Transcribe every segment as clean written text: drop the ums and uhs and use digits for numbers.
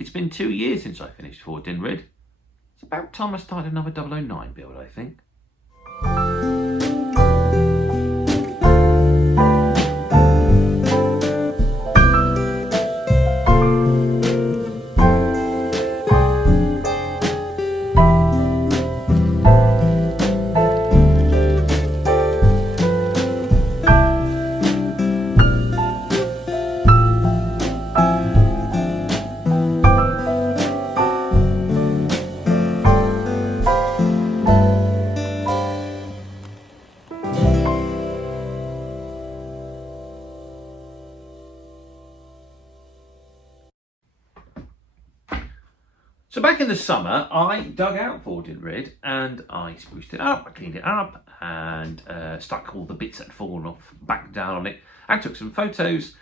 It's been 2 years since I finished for Dinrhyd. It's about time I started another OO9 build, I think. So back in the summer, I dug out for Dinrhyd and I spruced it up, I cleaned it up and stuck all the bits that had fallen off back down on it and took some photos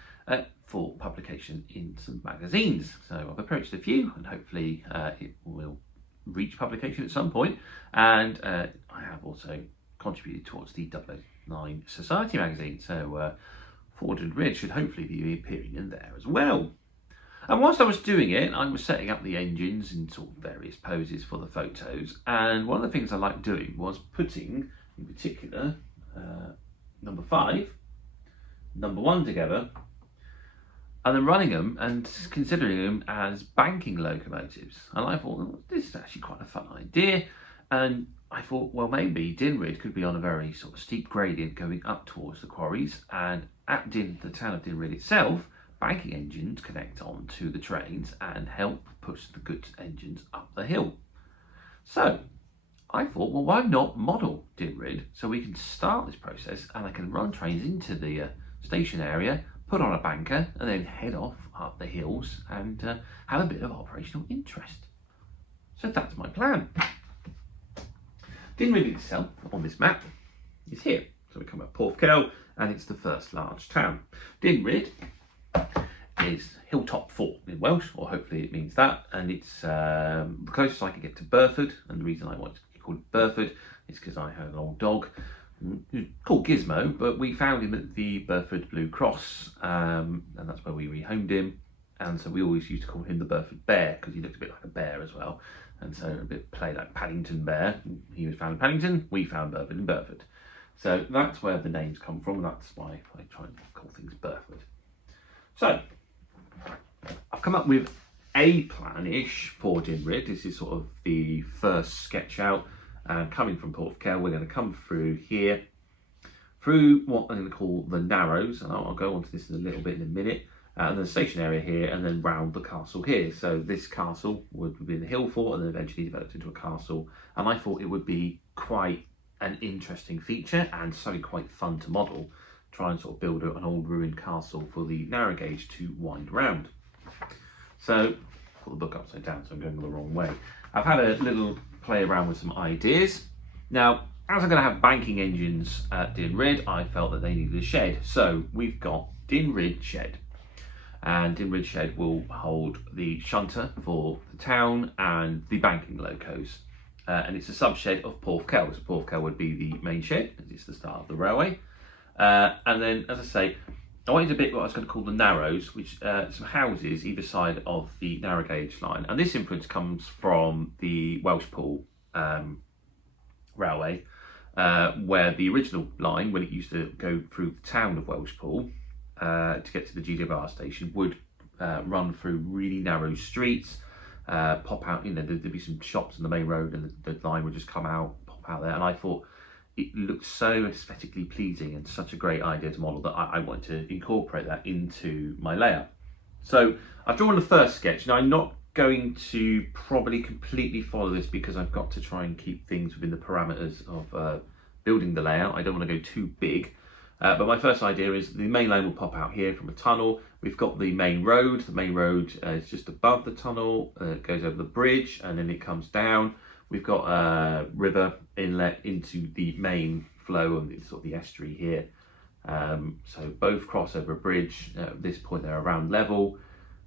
for publication in some magazines. So I've approached a few and hopefully it will reach publication at some point. And I have also contributed towards the OO9 Society magazine. So for Dinrhyd should hopefully be appearing in there as well. And whilst I was doing it, I was setting up the engines in sort of various poses for the photos. And one of the things I liked doing was putting, in particular, number 5, number 1 together, and then running them and considering them as banking locomotives. And I thought, well, this is actually quite a fun idea. And I thought, well, maybe Dinrhyd could be on a very sort of steep gradient going up towards the quarries. And at the town of Dinrhyd itself, banking engines connect on to the trains and help push the goods engines up the hill. So I thought, well, why not model Dinrhyd so we can start this process and I can run trains into the station area, put on a banker and then head off up the hills and have a bit of operational interest. So that's my plan. Dinrhyd itself on this map is here. So we come up Porthcawl and it's the first large town. Dinrhyd is Hilltop Fort in Welsh, or hopefully it means that, and it's the closest I can get to Burford. And the reason I want to be called Burford is because I had an old dog called Gizmo, but we found him at the Burford Blue Cross, and that's where we rehomed him. And so we always used to call him the Burford Bear because he looked a bit like a bear as well, and so a bit play like Paddington Bear. He was found in Paddington, we found Burford in Burford. So that's where the names come from, and that's why I try and call things Burford. So I've come up with a plan-ish for Dinrhyd. This is sort of the first sketch out. Coming from Porthcawl, we're going to come through here, through what I'm going to call the Narrows, and I'll go on to this in a little bit in a minute, and then the station area here, and then round the castle here. So this castle would be in the hill fort and then eventually developed into a castle, and I thought it would be quite an interesting feature and something quite fun to model. Try and sort of build an old ruined castle for the narrow gauge to wind around. So, put the book upside down so I'm going the wrong way. I've had a little play around with some ideas. Now, as I'm going to have banking engines at Dinrhyd, I felt that they needed a shed. So we've got Dinrhyd Shed. And Dinrhyd Shed will hold the shunter for the town and the banking locos. And it's a sub-shed of Porthcawl. So Porthcawl would be the main shed, as it's the start of the railway. And then, as I say, I wanted a bit what I was going to call the Narrows, which some houses either side of the narrow gauge line. And this influence comes from the Welshpool railway, where the original line, when it used to go through the town of Welshpool to get to the GWR station, would run through really narrow streets, pop out, you know, there'd be some shops on the main road and the line would just come out, pop out there. And I thought, it looked so aesthetically pleasing and such a great idea to model that I wanted to incorporate that into my layout. So I've drawn the first sketch. Now I'm not going to probably completely follow this because I've got to try and keep things within the parameters of building the layout. I don't want to go too big. But my first idea is the main line will pop out here from a tunnel. We've got the main road. The main road is just above the tunnel. It goes over the bridge and then it comes down. We've got a river inlet into the main flow of sort of the estuary here. So both cross over a bridge. At this point they're around level.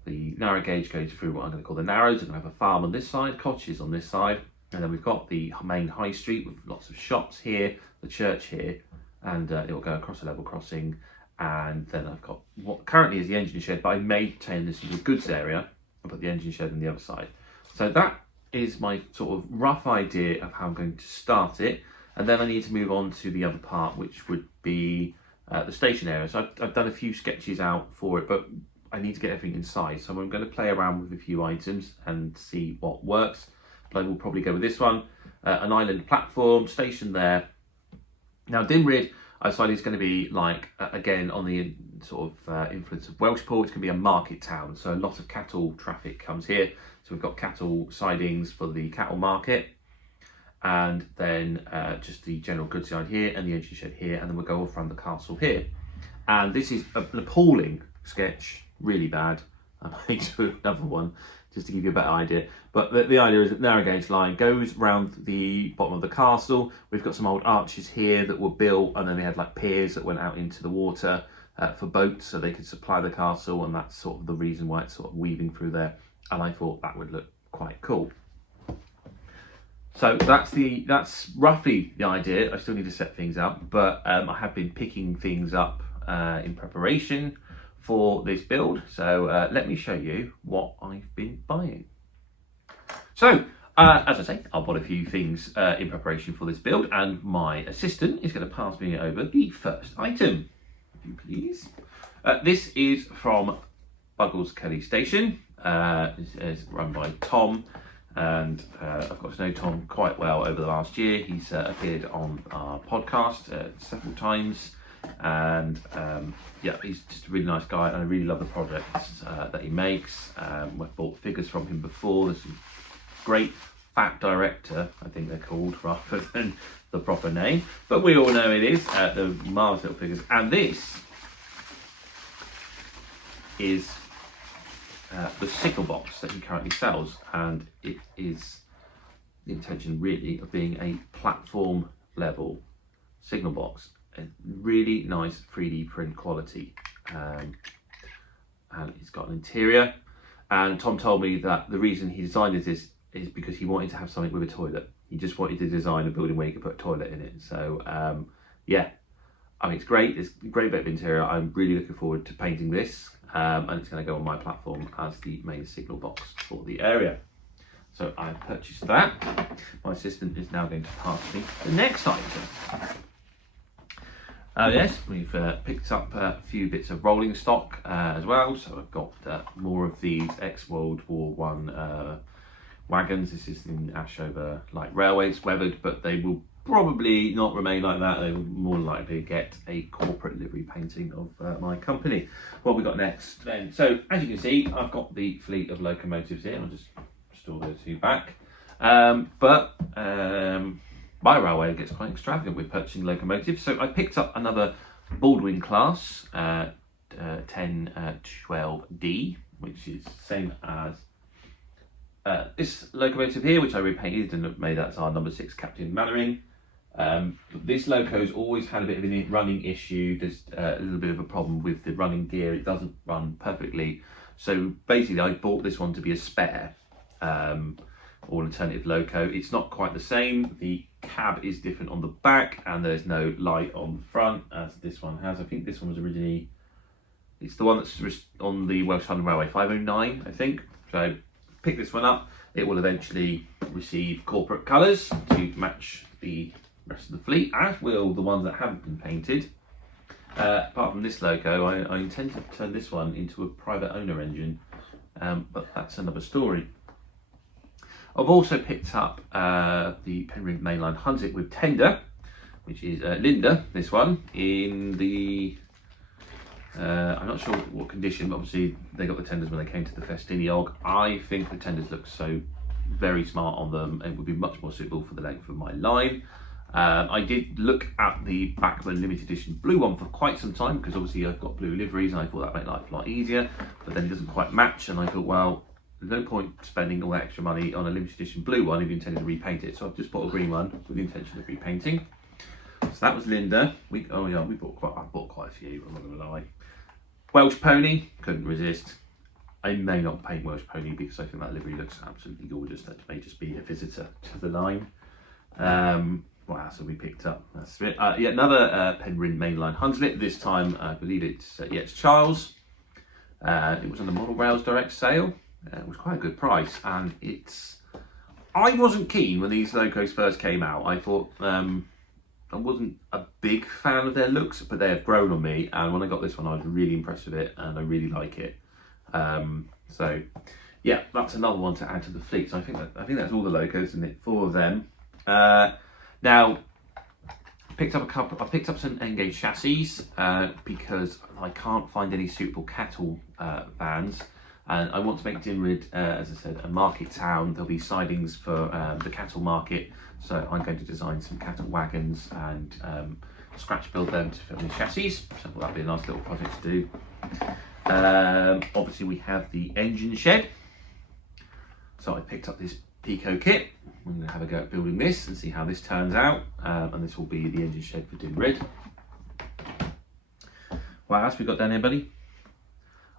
The narrow gauge goes through what I'm going to call the Narrows. I'm going to have a farm on this side, cottages on this side. And then we've got the main high street with lots of shops here, the church here, and it will go across a level crossing. And then I've got what currently is the engine shed, but I may turn this into a goods area I'll put the engine shed on the other side. So that is my sort of rough idea of how I'm going to start it. And then I need to move on to the other part, which would be the station area. So I've done a few sketches out for it, but I need to get everything inside. So I'm going to play around with a few items and see what works. But I will probably go with this one, an island platform, station there. Now Dinrhyd, I decided it's going to be like, again, on the sort of influence of Welshpool, it's going to be a market town. So a lot of cattle traffic comes here. So we've got cattle sidings for the cattle market, and then just the general goods yard here and the engine shed here, and then we'll go off around the castle here. And this is an appalling sketch, really bad. I might do another one just to give you a better idea. But the idea is that narrow gauge line goes round the bottom of the castle. We've got some old arches here that were built, and then they had like piers that went out into the water for boats so they could supply the castle, and that's sort of the reason why it's sort of weaving through there. And I thought that would look quite cool. So that's roughly the idea. I still need to set things up, but I have been picking things up in preparation for this build. So let me show you what I've been buying. So as I say, I bought a few things in preparation for this build, and my assistant is going to pass me over the first item, if you please. This is from Buggles Kelly Station. It's run by Tom, and I've got to know Tom quite well over the last year. He's appeared on our podcast several times, and yeah, he's just a really nice guy, and I really love the projects that he makes. I've bought figures from him before. There's some great Fat Director, I think they're called, rather than the proper name, but we all know it is. The marvellous little figures, and this is the signal box that he currently sells, and it is the intention really of being a platform level signal box. A really nice 3D print quality, and it's got an interior. And Tom told me that the reason he designed this is because he wanted to have something with a toilet. He just wanted to design a building where you could put a toilet in it. So yeah, I mean, it's great. It's a great bit of interior. I'm really looking forward to painting this. And it's going to go on my platform as the main signal box for the area. So I've purchased that. My assistant is now going to pass me the next item. Yes, we've picked up a few bits of rolling stock as well. So I've got more of these ex-World War I wagons. This is in Ashover Light Railways, weathered, but they will probably not remain like that. They will more likely get a corporate livery painting of my company. What we got next then? So as you can see, I've got the fleet of locomotives here. I'll just store those two back. But my railway gets quite extravagant with purchasing locomotives. So I picked up another Baldwin class 1012D, which is the same as this locomotive here, which I repainted and made that as our number 6 Captain Mannering. This loco's always had a bit of a running issue. There's a little bit of a problem with the running gear. It doesn't run perfectly. So basically I bought this one to be a spare or alternative loco. It's not quite the same. The cab is different on the back, and there's no light on the front as this one has. I think this one was originally, it's the one that's on the Welsh Highland Railway 509, I think. So pick this one up. It will eventually receive corporate colours to match the rest of the fleet, as will the ones that haven't been painted. Apart from this loco, I intend to turn this one into a private owner engine, but that's another story. I've also picked up the Penryn mainline Hunslet with tender, which is Linda, this one, in the, I'm not sure what condition, but obviously they got the tenders when they came to the Festiniog. I think the tenders look so very smart on them and would be much more suitable for the length of my line. I did look at the back of a limited edition blue one for quite some time, because obviously I've got blue liveries and I thought that made life a lot easier, but then it doesn't quite match, and I thought, well, there's no point spending all that extra money on a limited edition blue one if you intended to repaint it. So I've just bought a green one with the intention of repainting. So that was Linda. I bought quite a few, I'm not gonna lie. Welsh Pony, couldn't resist. I may not paint Welsh Pony because I think that livery looks absolutely gorgeous. That may just be a visitor to the line. What else have we picked up? That's it. Yeah, another Penryn mainline Hunslet. This time I believe it's Charles. It was on the Model Rails direct sale. It was quite a good price, and I wasn't keen when these logos first came out. I thought I wasn't a big fan of their looks, but they have grown on me, and when I got this one I was really impressed with it, and I really like it. So yeah, that's another one to add to the fleet. So I think that's all the logos, isn't it, for them. Now I picked up some N-gauge chassis because I can't find any suitable cattle vans, and I want to make Dinrhyd, as I said, a market town. There'll be sidings for the cattle market, so I'm going to design some cattle wagons and scratch build them to fit on the chassis. So that'll be a nice little project to do. Obviously we have the engine shed, so I picked up this Pico kit. I'm going to have a go at building this and see how this turns out, and this will be the engine shed for Dinrhyd. What else we got down here, buddy?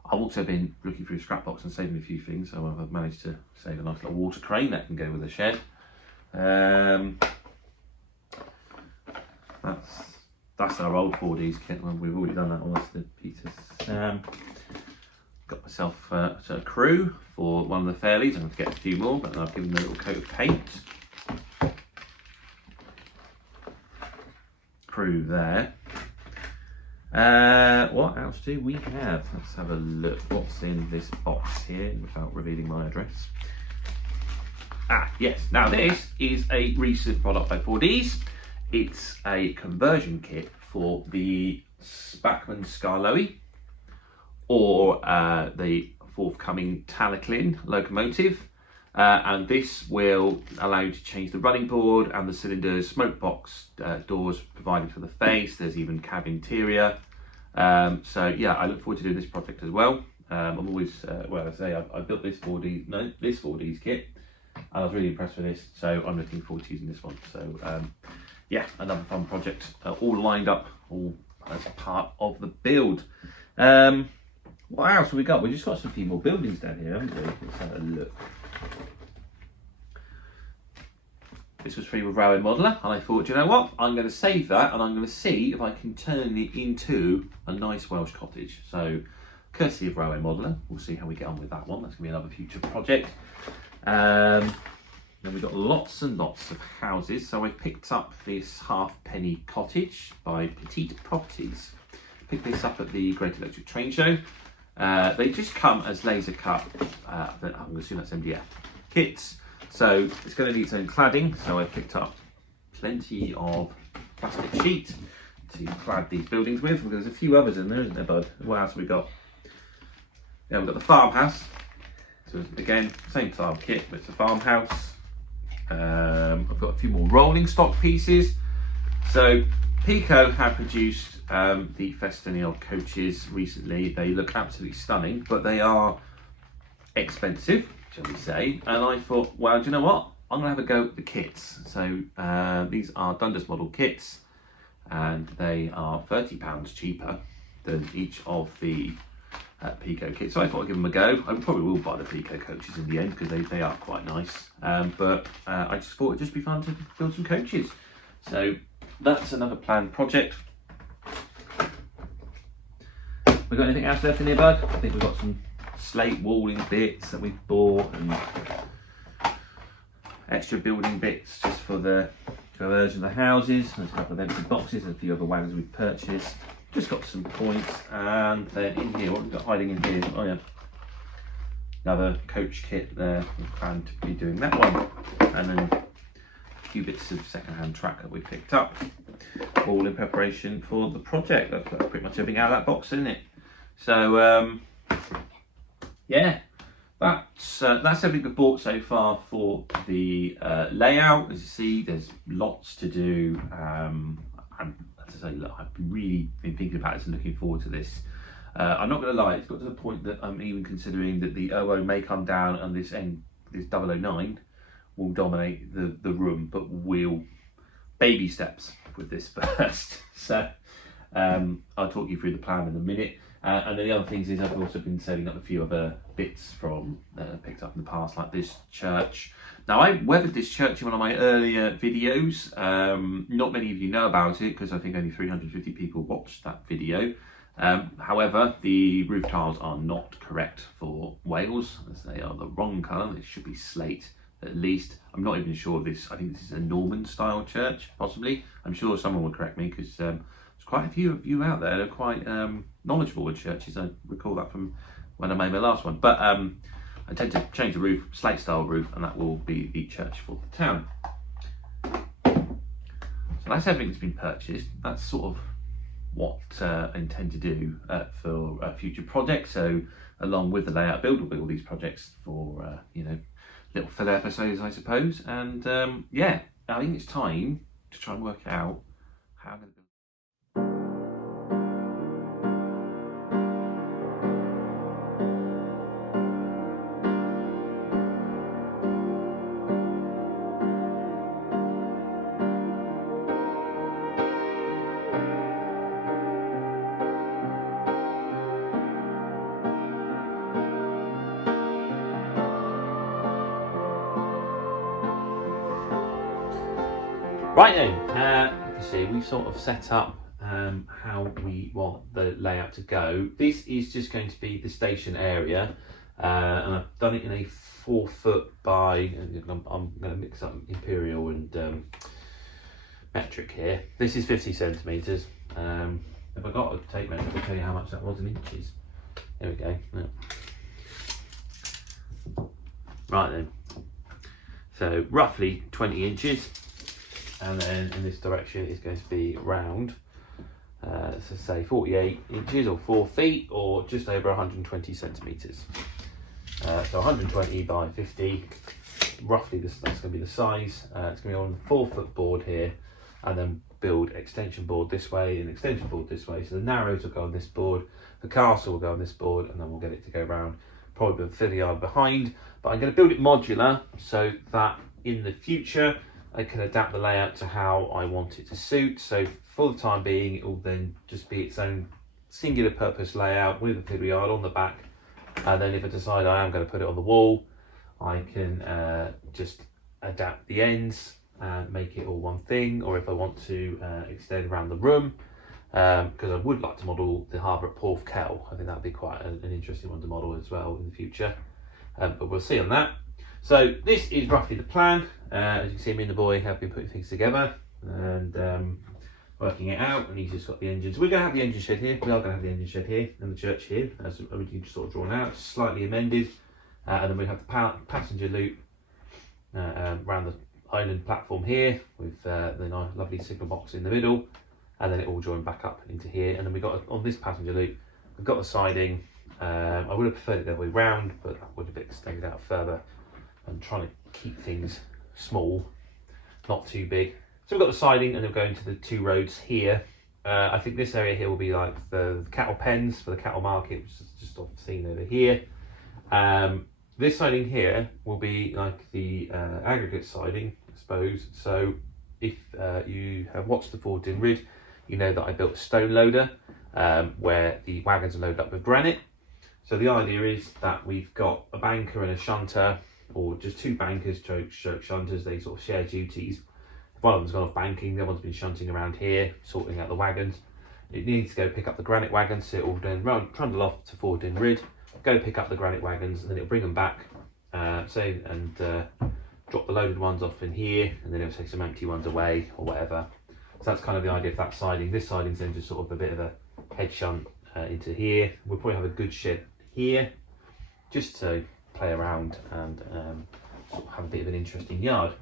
I've also been looking through scrapbox and saving a few things, so I've managed to save a nice little water crane that can go with the shed. That's our old 4Ds kit. Well, we've already done that one. That's the Peters. Got myself a crew for one of the fairlies. I'm going to get a few more, but I've given them a little coat of paint. Crew there. What else do we have? Let's have a look. What's in this box here without revealing my address? Yes. Now this is a recent product by 4Ds. It's a conversion kit for the Spackman Skarloey, or the forthcoming Talaclin locomotive, and this will allow you to change the running board and the cylinders, smoke box doors provided for the face. There's even cab interior. So yeah, I look forward to doing this project as well. I'm always, well, I say I built this 4Ds kit, and I was really impressed with this, so I'm looking forward to using this one. So yeah, another fun project, all lined up, all as part of the build. What else have we got? We've just got some few more buildings down here, haven't we? Let's have a look. This was free with Railway Modeller, and I thought, you know what? I'm going to save that, and I'm going to see if I can turn it into a nice Welsh cottage. So, courtesy of Railway Modeller, we'll see how we get on with that one. That's going to be another future project. Then we've got lots and lots of houses. So I picked up this halfpenny cottage by Petite Properties. Picked this up at the Great Electric Train Show. They just come as laser cut, I'm going to assume that's MDF kits. So it's going to need its own cladding. So I picked up plenty of plastic sheet to clad these buildings with. There's a few others in there, isn't there, bud? What else have we got? Yeah, we've got the farmhouse. So again, same style kit, but it's a farmhouse. I've got a few more rolling stock pieces. So Pico have produced the Festiniel coaches recently. They look absolutely stunning, but they are expensive, shall we say. And I thought, well, do you know what? I'm going to have a go at the kits. So these are Dundas model kits, and they are £30 cheaper than each of the Pico kits. So I thought I'd give them a go. I probably will buy the Pico coaches in the end because they are quite nice. But I just thought it'd just be fun to build some coaches. So that's another planned project. We got anything else left in here, bud? I think we've got some slate walling bits that we've bought and extra building bits just for the conversion of the houses. There's a couple of empty boxes and a few other wagons we've purchased. Just got some points, and then in here, what have we got hiding in here? Oh yeah, another coach kit there. We plan to be doing that one, and then a few bits of second-hand track that we picked up, all in preparation for the project. That's pretty much everything out of that box, isn't it? So yeah, that's everything we've bought so far for the layout. As you see, there's lots to do. As I say, look, I've really been thinking about this and looking forward to this. I'm not going to lie, it's got to the point that I'm even considering that the OO may come down and this OO9 will dominate the room, but we'll baby steps with this first. So I'll talk you through the plan in a minute. And then the other things is I've also been saving up a few other bits from picked up in the past, like this church. Now I weathered this church in one of my earlier videos. Not many of you know about it because I think only 350 people watched that video. However, the roof tiles are not correct for Wales, as they are the wrong colour. It should be slate at least. I'm not even sure this, I think this is a Norman style church, possibly. I'm sure someone will correct me, because there's quite a few of you out there that are quite knowledgeable with churches. I recall that from when I made my last one. But I tend to change the roof, slate style roof, and that will be the church for the town. So that's everything that's been purchased. That's sort of what I intend to do for future projects. So along with the layout build, will be all these projects for you know, little filler episodes, I suppose. And yeah, I think it's time to try and work out how I'm going to build. Right then, you can see we've sort of set up how we want the layout to go. This is just going to be the station area, and I've done it in a 4 foot by, I'm going to mix up imperial and metric here. This is 50 centimetres. If I got a tape measure, I'll tell you how much that was in inches. There we go. Yeah. Right then, so roughly 20 inches. And then in this direction it's going to be round, so say 48 inches or 4 feet or just over 120 centimetres. So 120 by 50, roughly that's going to be the size. It's going to be on a 4 foot board here, and then build extension board this way and extension board this way. So the narrows will go on this board, the castle will go on this board, and then we'll get it to go round, probably with a filler yard behind. But I'm going to build it modular so that in the future I can adapt the layout to how I want it to suit. So for the time being, it will then just be its own singular purpose layout with a filler yard on the back. And then if I decide I am going to put it on the wall, I can just adapt the ends and make it all one thing. Or if I want to extend around the room, because I would like to model the harbour at Porth Kell. I think that would be quite an interesting one to model as well in the future. But we'll see on that. So this is roughly the plan. As you can see, me and the boy have been putting things together and working it out, and he's just got the engines. We're going to have the engine shed here. We are going to have the engine shed here and the church here, as originally sort of drawn out, slightly amended. And then we have the passenger loop around the island platform here with the nice, lovely signal box in the middle, and then it all joined back up into here. And then we got on this passenger loop, we've got the siding. I would have preferred it the other way round, but that would have extended out further. And trying to keep things small, not too big. So we've got the siding, and it'll go into the 2 roads here. I think this area here will be like the cattle pens for the cattle market, which is just sort of seen over here. This siding here will be like the aggregate siding, I suppose. So if you have watched the Ford Dinrhyd, you know that I built a stone loader where the wagons are loaded up with granite. So the idea is that we've got a banker and a shunter, or just 2 bankers, stroke shunters. They sort of share duties. If one of them's gone off banking, the other one's been shunting around here, sorting out the wagons. It needs to go pick up the granite wagons, so it'll then trundle off to Ford Dinrhyd, go pick up the granite wagons, and then it'll bring them back, and drop the loaded ones off in here, and then it'll take some empty ones away or whatever. So that's kind of the idea of that siding. This siding's then just sort of a bit of a head shunt into here. We'll probably have a good shed here, just to play around and sort of have a bit of an interesting yard.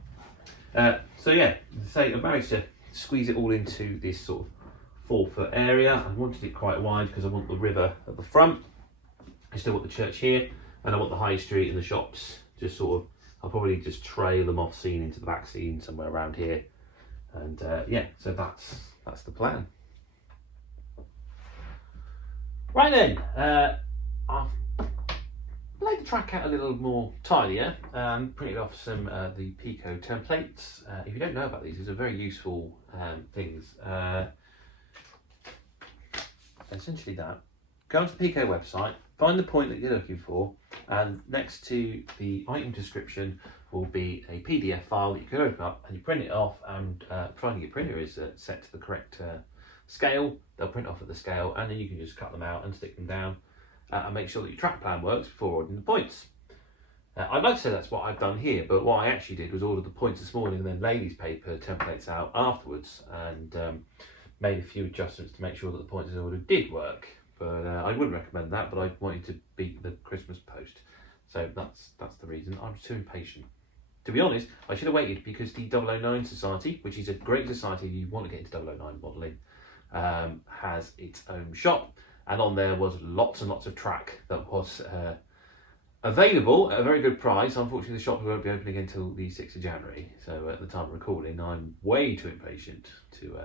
So yeah, I managed to squeeze it all into this sort of 4 foot area. I wanted it quite wide because I want the river at the front. I still want the church here, and I want the high street and the shops just sort of, I'll probably just trail them off scene into the back scene somewhere around here. And yeah, so that's the plan. Right then, I've laid the track out a little more tidier and printed off some the Pico templates. If you don't know about these are very useful things. Essentially that, go onto the Pico website, find the point that you're looking for, and next to the item description will be a PDF file that you can open up and you print it off, and providing your printer is set to the correct scale. They'll print off at the scale, and then you can just cut them out and stick them down and make sure that your track plan works before ordering the points. I'd like to say that's what I've done here, but what I actually did was order the points this morning and then lay these paper templates out afterwards, and made a few adjustments to make sure that the points I ordered did work. But I wouldn't recommend that, but I wanted to beat the Christmas post. So that's the reason. I'm too impatient. To be honest, I should have waited, because the OO9 Society, which is a great society if you want to get into OO9 modelling, has its own shop, and on there was lots and lots of track that was available at a very good price. Unfortunately, the shop won't be opening until the 6th of January. So at the time of recording, I'm way too impatient to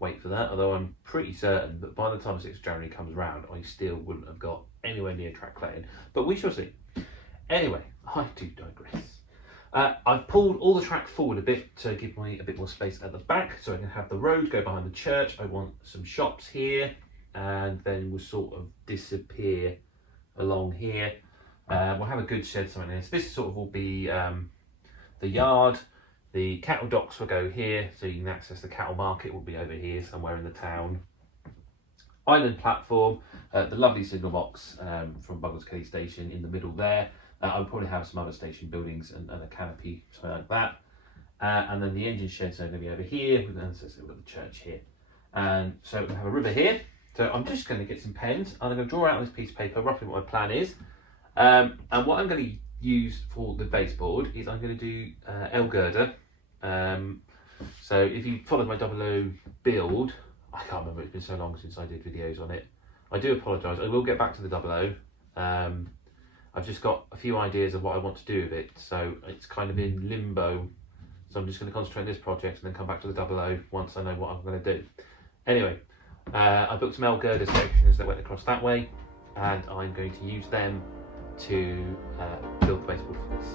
wait for that, although I'm pretty certain that by the time 6th of January comes around, I still wouldn't have got anywhere near track laying, but we shall see. Anyway, I do digress. I've pulled all the track forward a bit to give me a bit more space at the back, so I can have the road go behind the church. I want some shops here, and then we'll sort of disappear along here. We'll have a good shed somewhere in this. This sort of will be the yard. The cattle docks will go here, so you can access the cattle market will be over here somewhere in the town. Island platform, the lovely signal box from Buggles Kelly Station in the middle there. I'll probably have some other station buildings and a canopy, something like that. And then the engine sheds are going to be over here, and then we've got the church here. And so we'll have a river here. So I'm just going to get some pens, and I'm going to draw out on this piece of paper roughly what my plan is. And what I'm going to use for the baseboard is I'm going to do L girder. So if you followed my 00 build, I can't remember, it's been so long since I did videos on it. I do apologise, I will get back to the 00. I've just got a few ideas of what I want to do with it, so it's kind of in limbo. So I'm just going to concentrate on this project and then come back to the 00 once I know what I'm going to do. Anyway, I built some L girder sections that went across that way, and I'm going to use them to build the baseboard for this.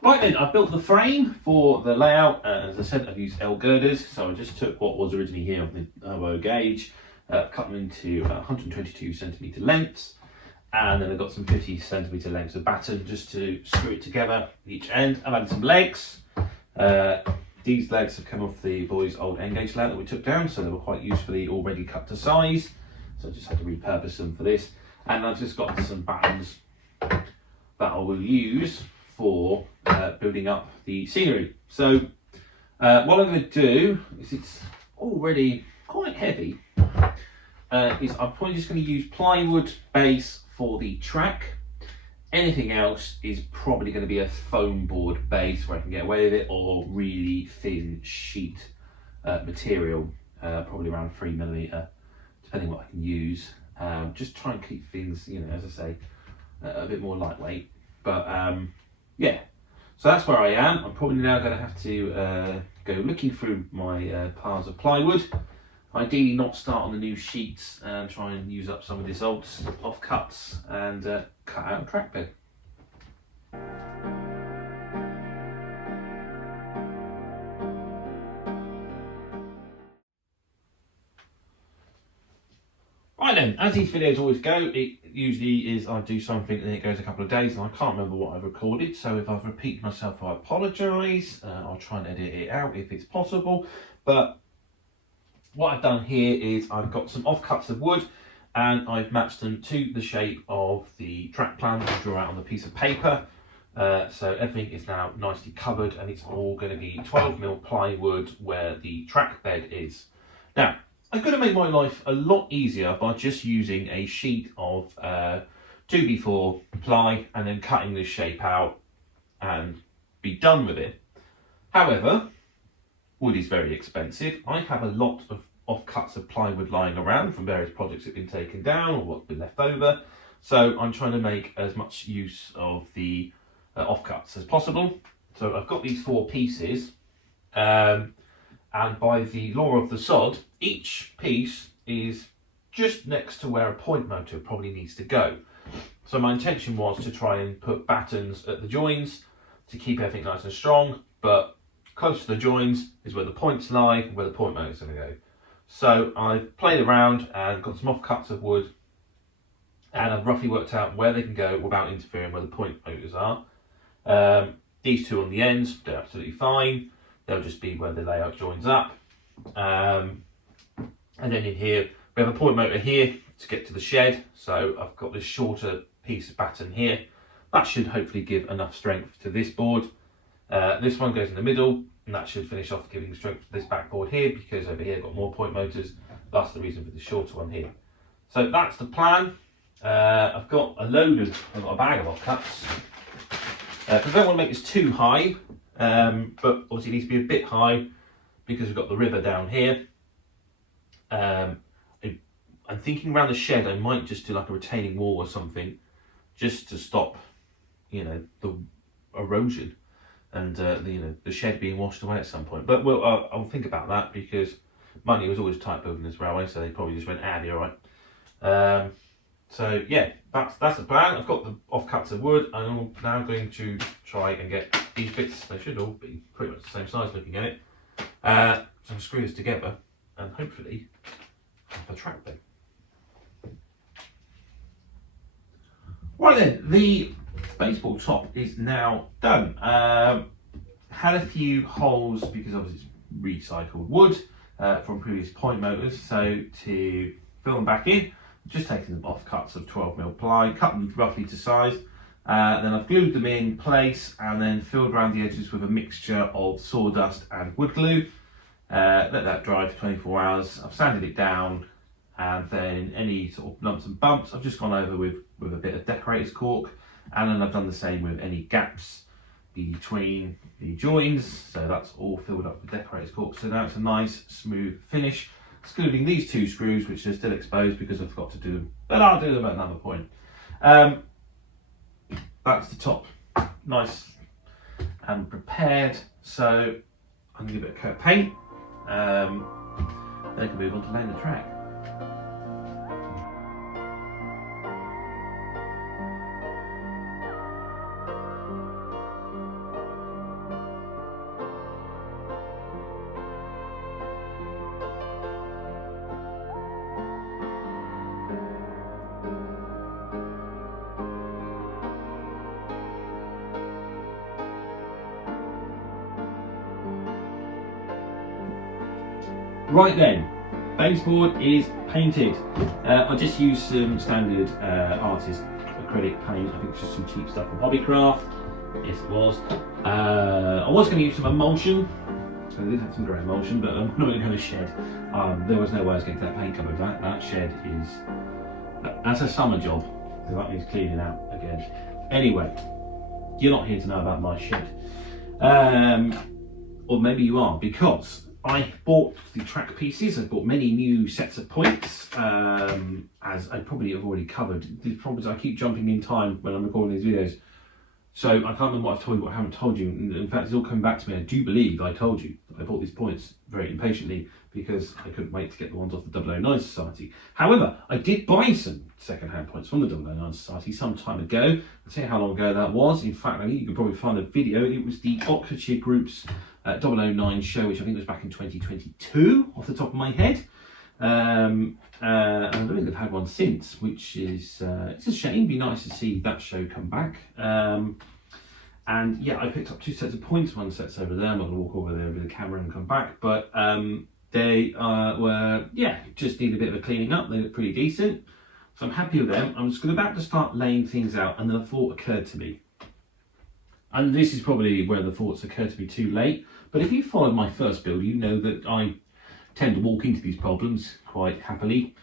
Right then, I've built the frame for the layout. As I said, I've used L girders, so I just took what was originally here on the OO gauge, cut them into 122 centimetre lengths, and then I've got some 50 centimetre lengths of batten just to screw it together each end. I've added some legs. These legs have come off the boys' old N-gauge layout that we took down, so they were quite usefully already cut to size, so I just had to repurpose them for this. And I've just got some battens that I will use for building up the scenery. So what I'm going to do is, it's already quite heavy, is I'm probably just going to use plywood base for the track. Anything else is probably going to be a foam board base where I can get away with it, or really thin sheet material, probably around 3mm, depending what I can use. Just try and keep things, you know, as I say, a bit more lightweight. But yeah, so that's where I am. I'm probably now going to have to go looking through my piles of plywood. Ideally not start on the new sheets and try and use up some of this old offcuts and cut out a track bed. Right then, as these videos always go, it usually is I do something and it goes a couple of days and I can't remember what I've recorded, so if I've repeated myself I apologise. I'll try and edit it out if it's possible, but what I've done here is I've got some offcuts of wood and I've matched them to the shape of the track plan that I draw out on the piece of paper. So everything is now nicely covered and it's all going to be 12mm plywood where the track bed is. Now, I'm going to make my life a lot easier by just using a sheet of 2x4 ply and then cutting this shape out and be done with it. However, wood is very expensive. I have a lot of offcuts of plywood lying around from various projects that have been taken down or what's been left over. So I'm trying to make as much use of the offcuts as possible. So I've got these 4 pieces. and by the law of the sod, each piece is just next to where a point motor probably needs to go. So my intention was to try and put battens at the joins to keep everything nice and strong, but close to the joins is where the points lie, where the point motor is going to go. So I've played around and got some offcuts of wood, and I've roughly worked out where they can go without interfering where the point motors are. These two on the ends, they're absolutely fine. They'll just be where the layout joins up. And then in here, we have a point motor here to get to the shed. So I've got this shorter piece of batten here. That should hopefully give enough strength to this board. This one goes in the middle, and that should finish off giving strength to this backboard here, because over here I've got more point motors. That's the reason for the shorter one here. So that's the plan. I've got a bag of offcuts. Because I don't want to make this too high, but obviously it needs to be a bit high because we've got the river down here. I'm thinking around the shed I might just do like a retaining wall or something, just to stop, you know, the erosion and the shed being washed away at some point. But I'll think about that, because money was always tight building this railway, so they probably just went, be all right. So yeah, that's the plan. I've got the offcuts of wood. I'm now going to try and get these bits. They should all be pretty much the same size looking at it. So I'll screw this together and hopefully have a track then. Right then, the baseboard top is now done. Had a few holes because obviously it's recycled wood from previous point motors. So to fill them back in, just taken them off cuts of 12mm ply, cut them roughly to size. Then I've glued them in place and then filled around the edges with a mixture of sawdust and wood glue. Let that dry for 24 hours. I've sanded it down, and then any sort of lumps and bumps I've just gone over with a bit of decorator's cork, and then I've done the same with any gaps between the joins. So that's all filled up with decorator's cork. So now it's a nice smooth finish, excluding these two screws which are still exposed because I forgot to do them, but I'll do them at another point. That's the top, nice and prepared. So I'm going to give it a coat of paint, then I can move on to laying the track. Right then, baseboard is painted. I just used some standard artist acrylic paint. I think it's just some cheap stuff from Hobbycraft. Yes, it was. I was going to use some emulsion. So I did have some grey emulsion, but I'm not going to go to shed. There was no way I was getting that paint covered. That shed is, that's a summer job. So that means cleaning out again. Anyway, you're not here to know about my shed. Or maybe you are, because I bought the track pieces. I bought many new sets of points, as I probably have already covered. The problem is I keep jumping in time when I'm recording these videos, so I can't remember what I've told you, what I haven't told you. In fact, it's all coming back to me. I do believe I told you that I bought these points very impatiently because I couldn't wait to get the ones off the OO9 Society. However, I did buy some second-hand points from the OO9 Society some time ago. I'll tell you how long ago that was. In fact, I think you can probably find a video. It was the Oxfordshire Group's OO9 show, which I think was back in 2022, off the top of my head. And I don't think they've had one since, which is it's a shame. It'd be nice to see that show come back. And yeah, I picked up two sets of points. One set's over there. I'm not going to walk over there with the camera and come back, but they were, yeah, just need a bit of a cleaning up. They look pretty decent, so I'm happy with them. I'm just about to start laying things out, and then a thought occurred to me. And this is probably where the thoughts occurred to me too late, but if you followed my first build, you know that I tend to walk into these problems quite happily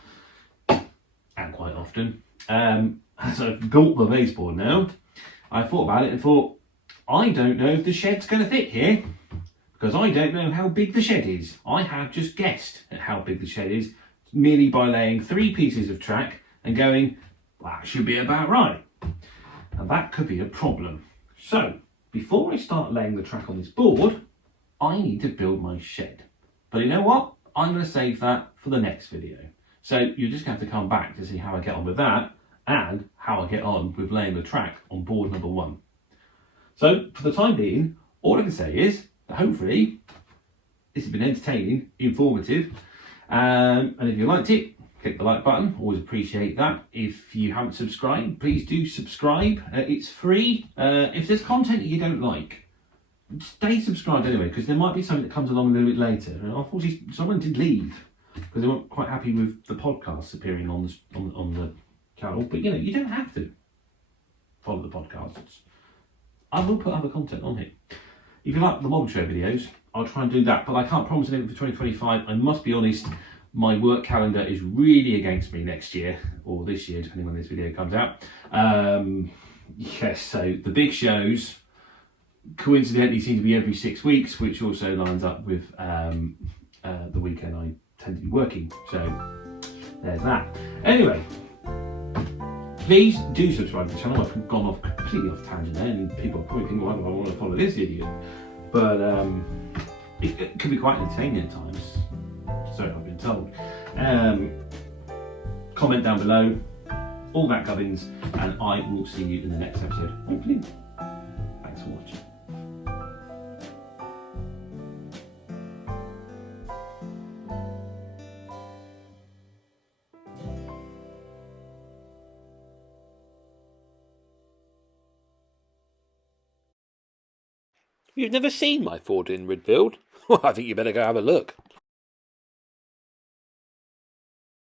and quite often. As I've built the baseboard now, I thought about it and thought, I don't know if the shed's going to fit here, because I don't know how big the shed is. I have just guessed at how big the shed is merely by laying 3 pieces of track and going, well, that should be about right. And that could be a problem. So, before I start laying the track on this board, I need to build my shed. But you know what? I'm going to save that for the next video. So you're just going to have to come back to see how I get on with that and how I get on with laying the track on board number 1. So for the time being, all I can say is that hopefully this has been entertaining, informative, and if you liked it, click the like button. Always appreciate that. If you haven't subscribed, please do subscribe. It's free. If there's content that you don't like, stay subscribed anyway, because there might be something that comes along a little bit later. And unfortunately, someone did leave because they weren't quite happy with the podcasts appearing on the channel. But you know, you don't have to follow the podcasts. I will put other content on here. If you like the model show videos, I'll try and do that, but I can't promise anything for 2025. I must be honest, my work calendar is really against me next year, or this year, depending when this video comes out. Yes, so the big shows coincidentally seem to be every 6 weeks, which also lines up with the weekend I tend to be working. So there's that. Anyway, please do subscribe to the channel. I've gone off completely off tangent there, and people are probably thinking, well, I want to follow this idiot. But it can be quite entertaining at times. So I've been told. Comment down below, all that gubbins, and I will see you in the next episode. Hopefully. Thanks for watching. You've never seen my Ford Dinrhyd build? Well, I think you better go have a look.